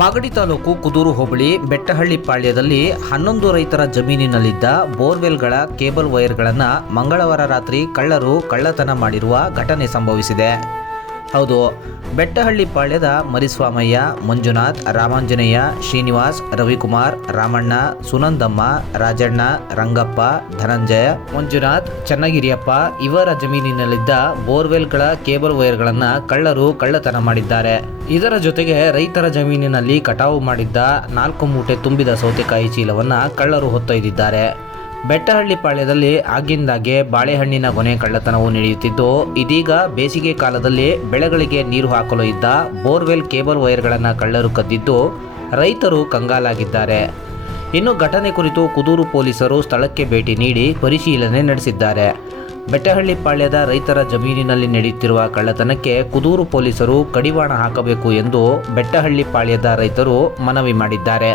ಮಾಗಡಿ ತಾಲೂಕು ಕುದೂರು ಹೋಬಳಿ ಬೆಟ್ಟಹಳ್ಳಿ ಪಾಳ್ಯದಲ್ಲಿ 11 ರೈತರ ಜಮೀನಿನಲ್ಲಿದ್ದ ಬೋರ್ವೆಲ್ಗಳ ಕೇಬಲ್ ವೈರ್ಗಳನ್ನು ಮಂಗಳವಾರ ರಾತ್ರಿ ಕಳ್ಳರು ಕಳ್ಳತನ ಮಾಡಿರುವ ಘಟನೆ ಸಂಭವಿಸಿದೆ. ಹೌದು, ಬೆಟ್ಟಹಳ್ಳಿ ಪಾಳ್ಯದ ಮರಿಸ್ವಾಮಯ್ಯ, ಮಂಜುನಾಥ್, ರಾಮಾಂಜನೇಯ, ಶ್ರೀನಿವಾಸ್, ರವಿಕುಮಾರ್, ರಾಮಣ್ಣ, ಸುನಂದಮ್ಮ, ರಾಜಣ್ಣ, ರಂಗಪ್ಪ, ಧನಂಜಯ, ಮಂಜುನಾಥ್, ಚನ್ನಗಿರಿಯಪ್ಪ ಇವರ ಜಮೀನಿನಲ್ಲಿದ್ದ ಬೋರ್ವೆಲ್ಗಳ ಕೇಬಲ್ ವೈರ್ಗಳನ್ನು ಕಳ್ಳರು ಕಳ್ಳತನ ಮಾಡಿದ್ದಾರೆ. ಇದರ ಜೊತೆಗೆ ರೈತರ ಜಮೀನಿನಲ್ಲಿ ಕಟಾವು ಮಾಡಿದ್ದ 4 ಮೂಟೆ ತುಂಬಿದ ಸೌತೆಕಾಯಿ ಚೀಲವನ್ನು ಕಳ್ಳರು ಹೊತ್ತೊಯ್ದಿದ್ದಾರೆ. ಬೆಟ್ಟಹಳ್ಳಿ ಪಾಳ್ಯದಲ್ಲಿ ಆಗಿಂದಾಗೆ ಬಾಳೆಹಣ್ಣಿನ ಗೊನೆ ಕಳ್ಳತನವು ನಡೆಯುತ್ತಿದ್ದು, ಇದೀಗ ಬೇಸಿಗೆ ಕಾಲದಲ್ಲಿ ಬೆಳೆಗಳಿಗೆ ನೀರು ಹಾಕಲು ಇದ್ದ ಬೋರ್ವೆಲ್ ಕೇಬಲ್ ವೈರ್ಗಳನ್ನು ಕಳ್ಳರು ಕದ್ದಿದ್ದು ರೈತರು ಕಂಗಾಲಾಗಿದ್ದಾರೆ. ಇನ್ನು ಘಟನೆ ಕುರಿತು ಕುದೂರು ಪೊಲೀಸರು ಸ್ಥಳಕ್ಕೆ ಭೇಟಿ ನೀಡಿ ಪರಿಶೀಲನೆ ನಡೆಸಿದ್ದಾರೆ. ಬೆಟ್ಟಹಳ್ಳಿ ಪಾಳ್ಯದ ರೈತರ ಜಮೀನಿನಲ್ಲಿ ನಡೆಯುತ್ತಿರುವ ಕಳ್ಳತನಕ್ಕೆ ಕುದೂರು ಪೊಲೀಸರು ಕಡಿವಾಣ ಹಾಕಬೇಕು ಎಂದು ಬೆಟ್ಟಹಳ್ಳಿ ಪಾಳ್ಯದ ರೈತರು ಮನವಿ ಮಾಡಿದ್ದಾರೆ.